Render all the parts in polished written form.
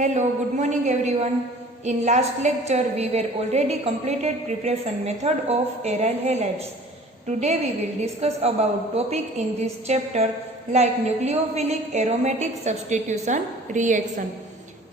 Hello, good morning everyone. In last lecture, we were already completed preparation method of aryl halides. Today we will discuss about topic in this chapter like nucleophilic aromatic substitution reaction.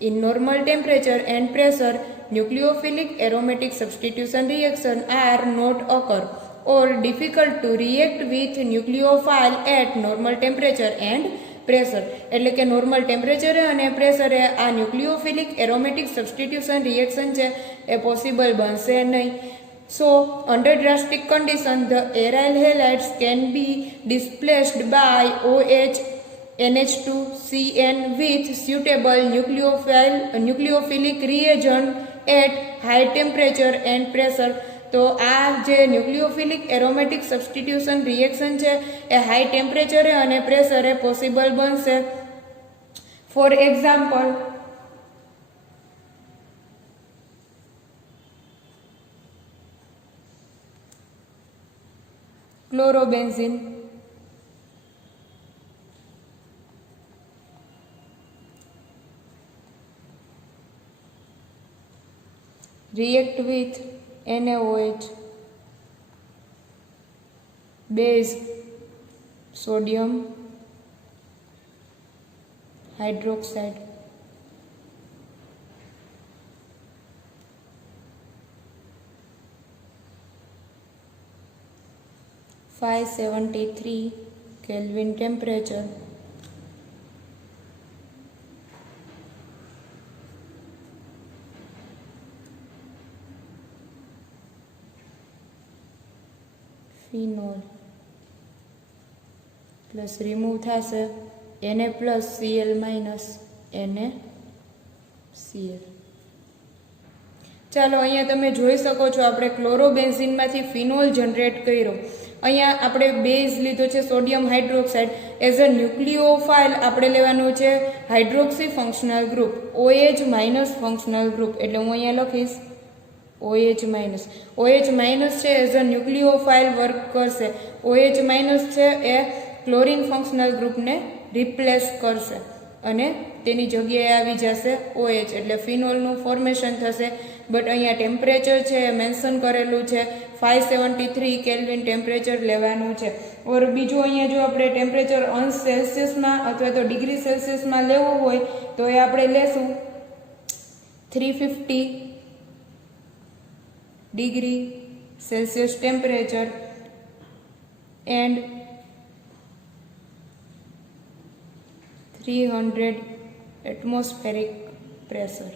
In normal temperature and pressure, nucleophilic aromatic substitution reaction are not occur or difficult to react with nucleophile at normal temperature and pressure એટલે કે normal ટેમ્પરેચરે અને પ્રેશરે આ ન્યુક્લિયોફિલિક aromatic substitution reaction છે એ possible બનશે નહીં. So under drastic condition the aryl halides can be displaced by OH NH2CN with suitable nucleophilic reagent at high temperature and pressure. તો આ જે ન્યુક્લિયોફિલિક એરોમેટિક સબસ્ટિટ્યુશન રિએક્શન છે એ હાઈ ટેમ્પરેચરે અને પ્રેશરે પોસિબલ બનશે. For example, chlorobenzene, react with NaOH, base sodium hydroxide, (573 Kelvin temperature), phenol plus remove થશે Na plus Cl minus NaCl. ચાલો અહીંયા તમે જોઈ શકો છો આપણે ક્લોરોબેન્ઝીનમાંથી ફિનોલ જનરેટ કર્યો. અહીંયા આપણે બેઝ લીધો છે સોડિયમ હાઇડ્રોક્સાઇડ. એઝ અ ન્યુક્લિયોફાઇલ આપણે લેવાનું છે hydroxy functional group, OH minus functional group. એટલે હું અહીંયા લખીશ OH માઇનસ. OH માઇનસ છે એઝ અ ન્યુક્લિયોફાઇલ વર્ક કરશે. OH માઇનસ છે એ ક્લોરીન ફંક્શનલ ગ્રુપને રિપ્લેસ કરશે અને તેની જગ્યાએ આવી જશે OH, એટલે ફિનોલનું ફોર્મેશન થશે. બટ અહીંયા ટેમ્પરેચર છે એ મેન્શન કરેલું છે 573 કેલ્વિન ટેમ્પરેચર લેવાનું છે. ઓર બીજું અહીંયા જો આપણે ટેમ્પરેચર અંશ સેલ્સિયસમાં અથવા તો ડિગ્રી સેલ્સિયસમાં લેવું હોય તો એ આપણે લેશું 350 degree Celsius temperature and 300 atmospheric pressure.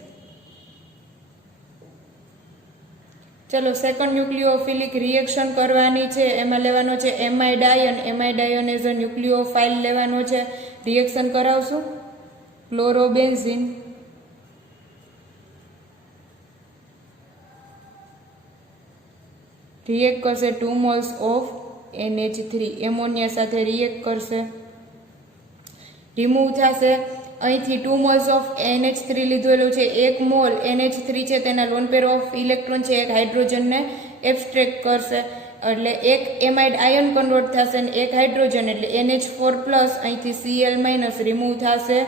ચલો સેકન્ડ ન્યુક્લિયોફિલિક રિએક્શન કરવાની છે. એમાં લેવાનો છે amide ion. Amide ion as a nucleophile લેવાનો છે. રિએક્શન કરાવશું. ક્લોરોબેન્ઝીન રિએક્ટ કરશે 2 moles ઓફ NH3, એમોનિયા સાથે રિએક્ટ કરશે. રિમૂવ થશે. અહીંથી 2 moles ઓફ NH3 લીધેલું છે. 1 મોલ NH3 છે તેના લોન પેર ઓફ ઇલેક્ટ્રોન છે એક હાઇડ્રોજનને એબ્સ્ટ્રેક્ટ કરશે. એટલે એક એમાઇડ આયન કન્વર્ટ થશે અને એક હાઇડ્રોજન એટલે NH4 પ્લસ અહીંથી Cl માઇનસ રિમૂવ થશે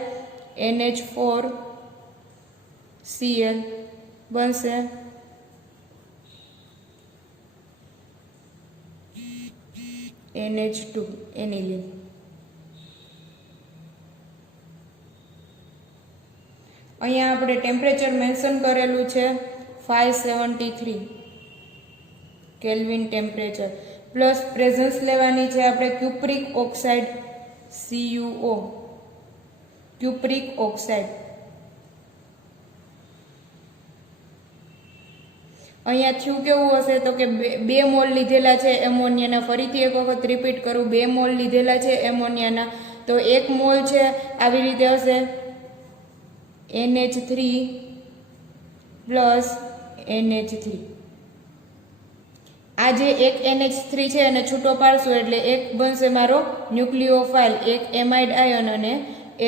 NH4Cl બનશે. NH2 aniline. અહીંયા આપણે ટેમ્પરેચર મેન્શન કરેલું છે 573 કેલ્વિન ટેમ્પરેચર. પ્લસ પ્રેઝન્સ લેવાની છે આપણે cupric oxide CuO, cupric oxide. અહીંયા થયું કેવું હશે તો કે 2 મોલ લીધેલા છે એમોનિયાના. ફરીથી એક વખત રિપીટ કરું, 2 મોલ લીધેલા છે એમોનિયાના. તો 1 મોલ છે આવી રીતે હશે NH3 પ્લસ NH3. આ જે એક NH3 છે એને છૂટો પાડશું એટલે એક બનશે મારો ન્યુક્લિયોફાઇલ, એક એમાઇડ આયન અને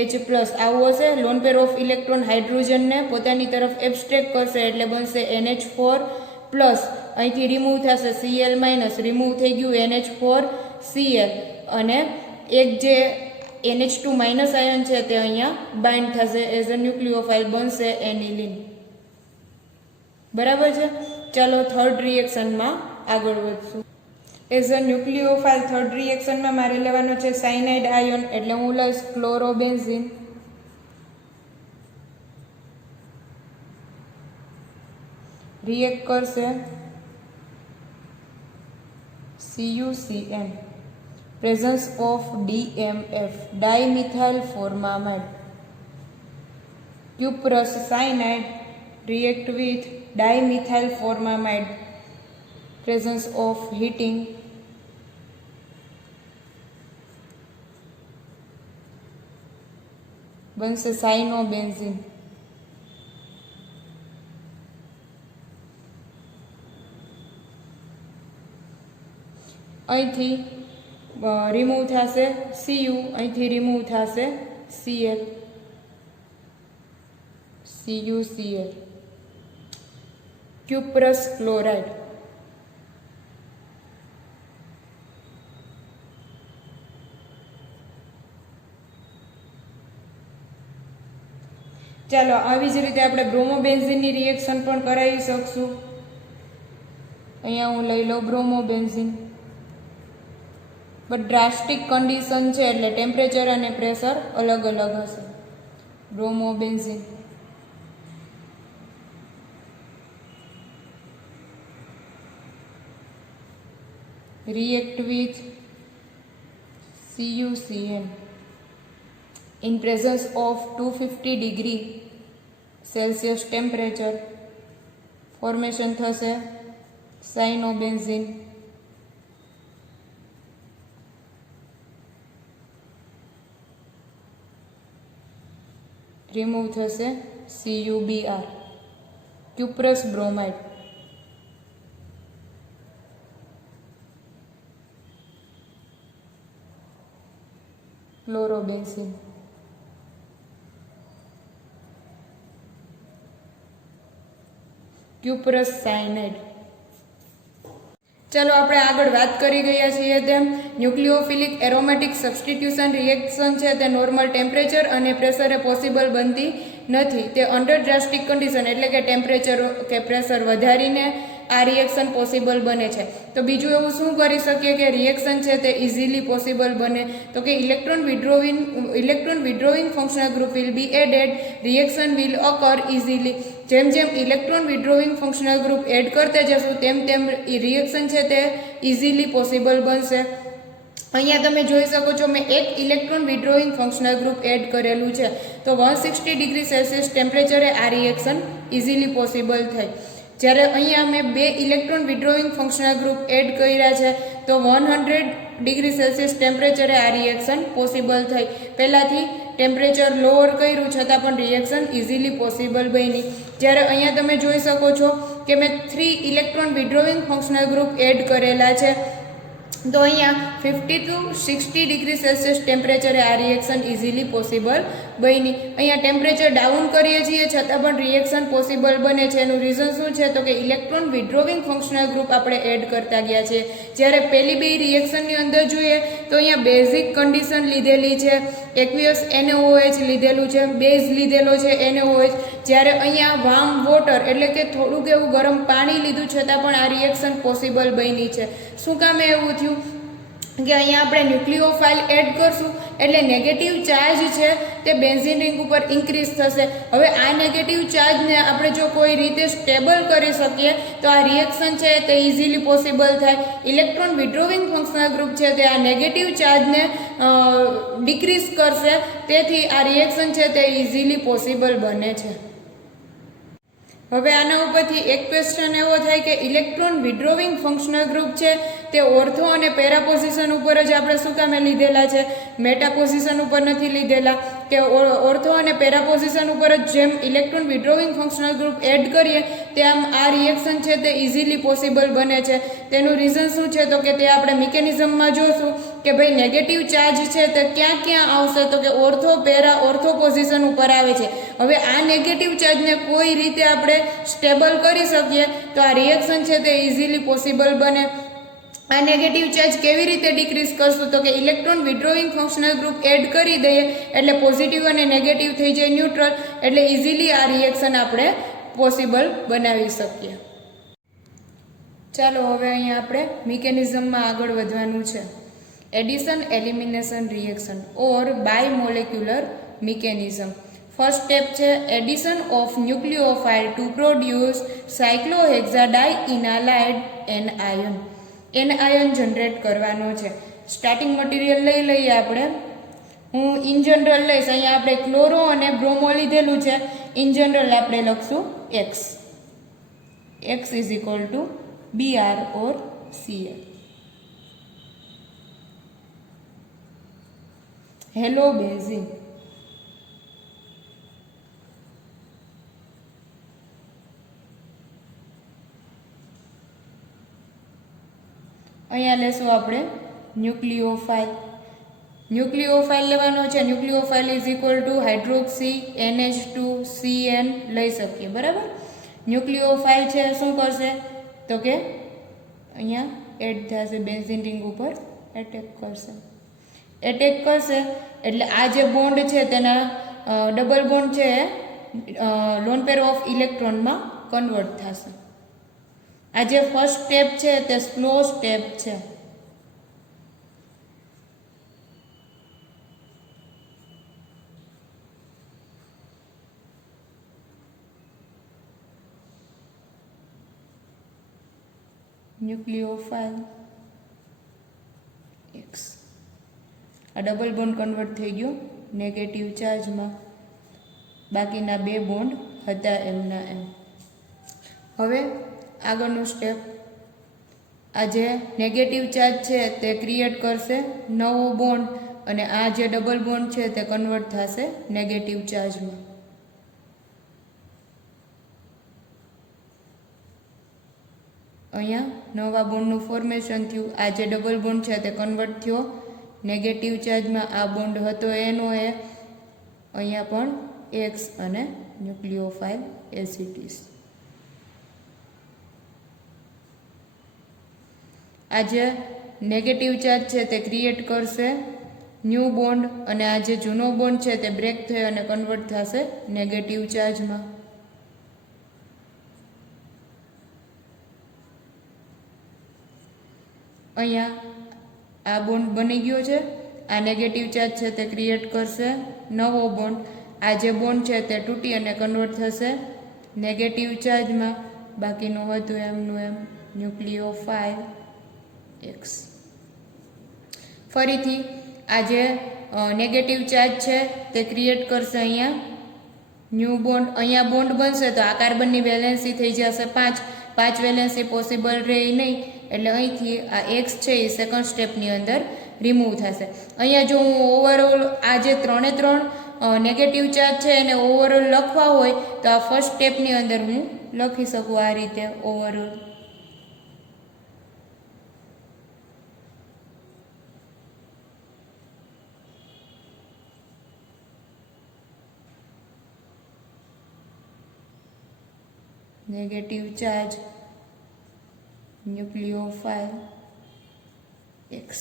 H પ્લસ. આવું હશે. લોન પેર ઓફ ઇલેક્ટ્રોન હાઇડ્રોજનને પોતાની તરફ એબ્સ્ટ્રેક્ટ કરશે એટલે બનશે NH4 પ્લસ. અહીંથી રિમૂવ થશે Cl માઇનસ, રિમૂવ થઈ ગયું NH4Cl અને એક જે NH2 માઇનસ આયન છે તે અહીંયા બાઇન્ડ થશે, એઝ અ ન્યુક્લિયોફાઇલ બનશે એનિલિન. બરાબર છે. ચાલો થર્ડ રિએક્શનમાં આગળ વધશું. એઝ અ ન્યુક્લિયોફાઇલ થર્ડ રિએક્શનમાં મારે લેવાનો છે સાયનાઇડ આયન, એટલે હું લઈશ ક્લોરોબેન્ઝીન. રિએક્ટ કરશે CuCN, presence of DMF, dimethyl formamide. Cuprous cyanide react with dimethyl formamide, presence of heating. બનશે સાયનોબેન્ઝીન. અહીંથી રિમૂવ થશે Cu, અહીંથી રિમૂવ થશે Cl, CuCl, ક્યુપ્રસ ક્લોરાઇડ. ચાલો આવી જ રીતે આપણે બ્રોમોબેન્ઝીનની રિએક્શન પણ કરાવી શકશું. અહીંયા હું લઈ લઉં બ્રોમોબેન્ઝીન. બટ ડ્રાસ્ટિક કન્ડિશન છે એટલે ટેમ્પરેચર અને પ્રેશર અલગ અલગ હશે. બ્રોમોબેન્ઝીન react with CuCN in presence of 250 degree Celsius temperature. Formation થશે સાયનોબેન્ઝીન. રિમૂવ થશે CuBr, cuprous bromide. Chlorobenzene. Cuprous cyanide. ચાલો આપણે આગળ વાત કરી ગયા છીએ તેમ ન્યુક્લિયોફિલિક એરોમેટિક સબસ્ટિટ્યુશન રિએક્શન છે તે નોર્મલ ટેમ્પરેચર અને પ્રેશરે પોસિબલ બનતી નથી. તે અંડર ડ્રાસ્ટિક કન્ડિશન એટલે કે ટેમ્પરેચર કે પ્રેશર વધારીને આ રિએક્શન પોસિબલ બને છે. તો બીજું એવું શું કરી શકીએ કે રિએક્શન છે તે ઇઝીલી પોસિબલ બને? તો કે electron withdrawing functional group will be added, reaction will occur easily. જેમ જેમ electron withdrawing functional group add કરતા જશું તેમ તેમ રિએક્શન છે તે ઇઝીલી પોસિબલ બનશે. અહીંયા તમે જોઈ શકો છો મેં એક electron withdrawing functional group add કરેલું છે. તો 160 ડિગ્રી સેલ્સિયસ ટેમ્પરેચરે આ રિએક્શન ઇઝીલી પોસિબલ થઈ. જ્યારે અહીંયા મેં 2 electron withdrawing functional group add કર્યા છે તો 100 ડિગ્રી સેલ્સિયસ ટેમ્પરેચરે આ રિએક્શન પોસિબલ થઈ. પહેલાંથી ટેમ્પરેચર લોઅર કર્યું છતાં પણ રિએક્શન ઇઝીલી પોસિબલ બની. જ્યારે અહીંયા તમે જોઈ શકો છો કે મેં 3 electron withdrawing functional group add કરેલા છે. તો અહીંયા 50 to 60 ડિગ્રી સેલ્સિયસ ટેમ્પરેચરે આ રિએક્શન ઇઝીલી પોસિબલ બની. અહીંયા ટેમ્પરેચર ડાઉન કરીએ છીએ છતાં પણ રિએક્શન પોસિબલ બને છે. એનું રીઝન શું છે? તો કે ઇલેક્ટ્રોન વિડ્રોવિંગ ફંક્શનલ ગ્રુપ આપણે એડ કરતા ગયા છે. જ્યારે પહેલી બે રિએક્શનની અંદર જોઈએ તો અહીંયા બેઝિક કન્ડિશન લીધેલી છે, એક્વિયસ NaOH લીધેલું છે, બેઝ લીધેલો છે NaOH. જ્યારે અહીંયા વાર્મ વોટર એટલે કે થોડુંક એવું ગરમ પાણી લીધું છતાં પણ આ રિએક્શન પોસિબલ બની છે. શું કામ એવું થયું કે અહીંયા આપણે ન્યુક્લિયોફાઇલ એડ કરશું એટલે નેગેટિવ ચાર્જ છે તે બેન્ઝીન રિંગ ઉપર ઇન્ક્રીઝ થશે. હવે આ નેગેટિવ ચાર્જને આપણે જો કોઈ રીતે સ્ટેબલ કરી શકીએ તો આ રિએક્શન છે તે ઇઝીલી પોસિબલ થાય. ઇલેક્ટ્રોન વિડ્રોવિંગ ફંક્શનલ ગ્રુપ છે તે આ નેગેટિવ ચાર્જને ડિક્રીઝ કરશે, તેથી આ રિએક્શન છે તે ઇઝીલી પોસિબલ બને છે. હવે આના ઉપરથી એક ક્વેશ્ચન એવો થાય કે ઇલેક્ટ્રોન વિડ્રોવિંગ ફંક્શનલ ગ્રુપ છે તે ઓર્થો અને પેરા પોઝિશન ઉપર જ આપણે શું કામે લીધેલા છે, મેટા પોઝિશન ઉપર નથી લીધેલા. કે ઓર્થો અને પેરા પોઝિશન ઉપર જ જેમ electron withdrawing functional group add કરીએ તેમ આ રિએક્શન છે તે ઇઝીલી પોસિબલ બને છે. તેનું રીઝન શું છે? તો કે તે આપણે મિકેનિઝમમાં જોશું કે ભાઈ નેગેટિવ ચાર્જ છે તે ક્યાં ક્યાં આવશે? તો કે ઓર્થો પેરા ઓર્થો પોઝિશન ઉપર આવે છે. હવે આ નેગેટિવ ચાર્જને કોઈ રીતે આપણે સ્ટેબલ કરી શકીએ તો આ રિએક્શન છે તે ઇઝીલી પોસિબલ બને. આ નેગેટિવ ચાર્જ કેવી રીતે ડિક્રીઝ કરશું તો કે electron withdrawing functional group add કરી દઈએ એટલે પોઝિટિવ અને નેગેટિવ થઈ જાય ન્યુટ્રલ, એટલે ઇઝીલી આ રિએક્શન આપણે પોસિબલ બનાવી શકીએ. ચાલો હવે અહીંયા આપણે મિકેનિઝમમાં આગળ વધવાનું છે. Addition elimination reaction or bimolecular mechanism. First step છે addition of nucleophile to produce cyclohexadienalide anion. Anion generate કરવાનો છે. સ્ટાર્ટિંગ મટીરિયલ લઈ લઈએ આપણે. હું ઇન જનરલ લઈશ. અહીંયા આપણે ક્લોરો અને બ્રોમો લીધેલું છે. ઇન જનરલ આપણે લખશું X. X is equal to Br or Cl. Halobenzene. અહીંયા લેશું આપણે ન્યુક્લિયોફાઇલ. ન્યુક્લિયોફાઇલ લેવાનો છે. Nucleophile is equal to hydroxy NH2CN લઈ શકીએ. બરાબર. ન્યુક્લિયોફાઇલ છે શું કરશે તો કે અહીંયા એડ થશે, બેન્ઝીન રિંગ ઉપર એટેક કરશે. એટેક કરશે એટલે આ જે બોન્ડ છે તેના ડબલ બોન્ડ છે લોન પેર ઓફ ઇલેક્ટ્રોનમાં કન્વર્ટ થશે. આ જે ફર્સ્ટ સ્ટેપ છે તે સ્લો સ્ટેપ છે. ન્યુક્લિયોફાઇલ એક્સ. આ ડબલ બોન્ડ કન્વર્ટ થઈ ગયો નેગેટિવ ચાર્જમાં. બાકીના બે બોન્ડ હતા એમના એમ. હવે આગળનું સ્ટેપ, આ જે નેગેટિવ ચાર્જ છે તે ક્રિએટ કરશે નવો બોન્ડ અને આ જે ડબલ બોન્ડ છે તે કન્વર્ટ થશે નેગેટિવ ચાર્જમાં. અહીંયા નવા બોન્ડનું ફોર્મેશન થયું. આ જે ડબલ બોન્ડ છે તે કન્વર્ટ થયો નેગેટિવ ચાર્જમાં. આ બોન્ડ હતો એનો એ. અહીંયા પણ એક્સ અને ન્યુક્લિયોફાઇલ એસિટીસ. આ જે નેગેટિવ ચાર્જ છે તે ક્રિએટ કરશે ન્યૂ બોન્ડ અને આ જે જૂનો બોન્ડ છે તે બ્રેક થઈ અને કન્વર્ટ થશે નેગેટિવ ચાર્જમાં. અહીંયા આ બોન્ડ બની ગયો છે. આ નેગેટિવ ચાર્જ છે તે ક્રિએટ કરશે નવો બોન્ડ. આ જે બોન્ડ છે તે તૂટી અને કન્વર્ટ થશે નેગેટિવ ચાર્જમાં. બાકીનું હતું એમનું એમ ન્યુક્લિયોફાઇલ એક્સ. ફરીથી આ જે નેગેટિવ ચાર્જ છે તે ક્રિએટ કરશે અહીંયા ન્યૂ બોન્ડ. અહીંયા બોન્ડ બનશે તો આ કાર્બનની વેલેન્સી થઈ જશે 5. 5 વેલેન્સી પોસિબલ રહે નહીં એટલે અહીંથી આ એક્સ છે એ સેકન્ડ સ્ટેપની અંદર રિમૂવ થશે. અહીંયા જો હું ઓવરઓલ આ જે 3 નેગેટિવ ચાર્જ છે એને ઓવરઓલ લખવા હોય તો આ ફર્સ્ટ સ્ટેપની અંદર હું લખી શકું આ રીતે overall. Negative charge nucleophile X.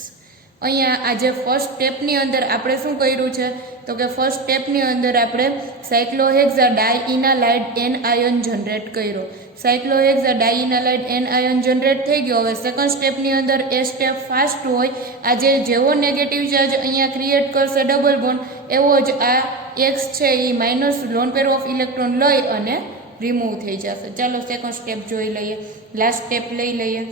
અહીંયા આ જે ફર્સ્ટ સ્ટેપની અંદર આપણે શું કર્યું છે તો કે ફર્સ્ટ સ્ટેપની અંદર આપણે સાયક્લોહેક્ઝા ડાઇઇનાલાઇડ એનઆયન જનરેટ કર્યો. સાયક્લોહેક્ઝા ડાઇઇનાલાઇડ એનઆયન જનરેટ થઈ ગયો. હવે સેકન્ડ સ્ટેપની અંદર એ સ્ટેપ ફાસ્ટ હોય. આ જેવો નેગેટિવ ચાર્જ અહીંયા ક્રિએટ કરશે ડબલ બોન્ડ એવો જ આ એક્સ છે એ minus lone pair of electron લઈ અને રિમૂવ થઈ જશે. ચાલો સેકન્ડ સ્ટેપ જોઈ લઈએ. લાસ્ટ સ્ટેપ લઈ લઈએ.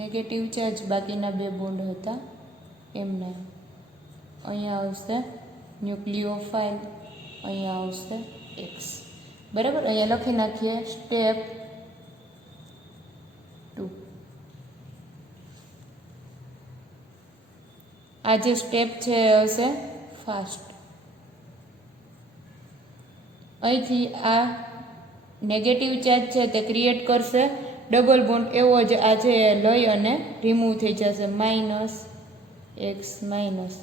નેગેટિવ ચાર્જ બાકીના બે બોન્ડ હતા એમના. અહીંયા આવશે ન્યુક્લિયોફાઇલ, અહીંયા આવશે એક્સ. બરાબર. અહીંયા લખી નાખીએ સ્ટેપ 2. આ જે સ્ટેપ છે એ હશે ફાસ્ટ. અહીંથી આ નેગેટિવ ચાર્જ છે તે ક્રિએટ કરશે ડબલ બોન્ડ એવો જ આ છે લઈ અને રિમૂવ થઈ જશે માઇનસ એક્સ માઇનસ.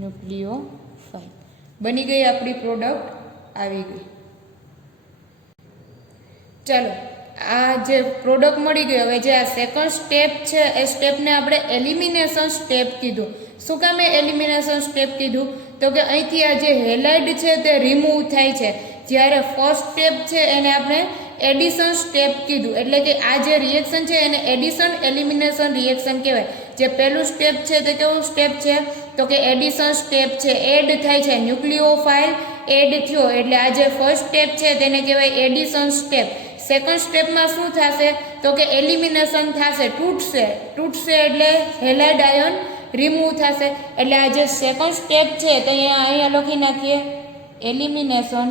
ન્યુક્લિયોફાઇલ બની ગઈ આપણી પ્રોડક્ટ આવી ગઈ. ચાલો આ જે પ્રોડક્ટ મળી ગઈ, હવે જે આ સેકન્ડ સ્ટેપ છે એ સ્ટેપને આપણે એલિમિનેશન સ્ટેપ કીધું. શું કામ એલિમિનેશન સ્ટેપ કીધું? તો કે અહીંથી આ જે હેલાઇડ છે તે રિમૂવ થાય છે. જ્યારે ફર્સ્ટ સ્ટેપ છે એને આપણે એડિશન સ્ટેપ કીધું. એટલે કે આ જે રિએક્શન છે એને એડિશન એલિમિનેશન રિએક્શન કહેવાય. જે પહેલું સ્ટેપ છે તે કેવું સ્ટેપ છે? તો કે એડિશન સ્ટેપ છે. એડ થાય છે, ન્યુક્લિયોફાઇલ એડ થયો એટલે આ જે ફર્સ્ટ સ્ટેપ છે તેને કહેવાય એડિશન સ્ટેપ. સેકન્ડ સ્ટેપમાં શું થશે? તો કે એલિમિનેશન થશે, તૂટશે એટલે હેલાઇડ આયન રિમૂવ થશે. એટલે આ જે સેકન્ડ સ્ટેપ છે તે અહીંયા લખી નાખીએ, એલિમિનેશન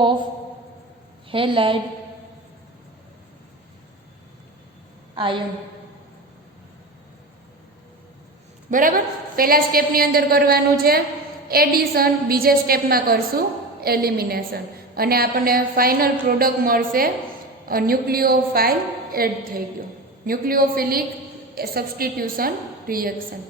ઓફ હેલાઇડ આયન. બરાબર, પહેલા સ્ટેપની અંદર કરવાનું છે એડિશન, બીજા સ્ટેપમાં કરશું એલિમિનેશન અને આપણને ફાઇનલ પ્રોડક્ટ મળશે ન્યુક્લિયોફાઇલ એડ થઈ ગયો, ન્યુક્લિયોફિલિક સબસ્ટિટ્યુશન રિએક્શન.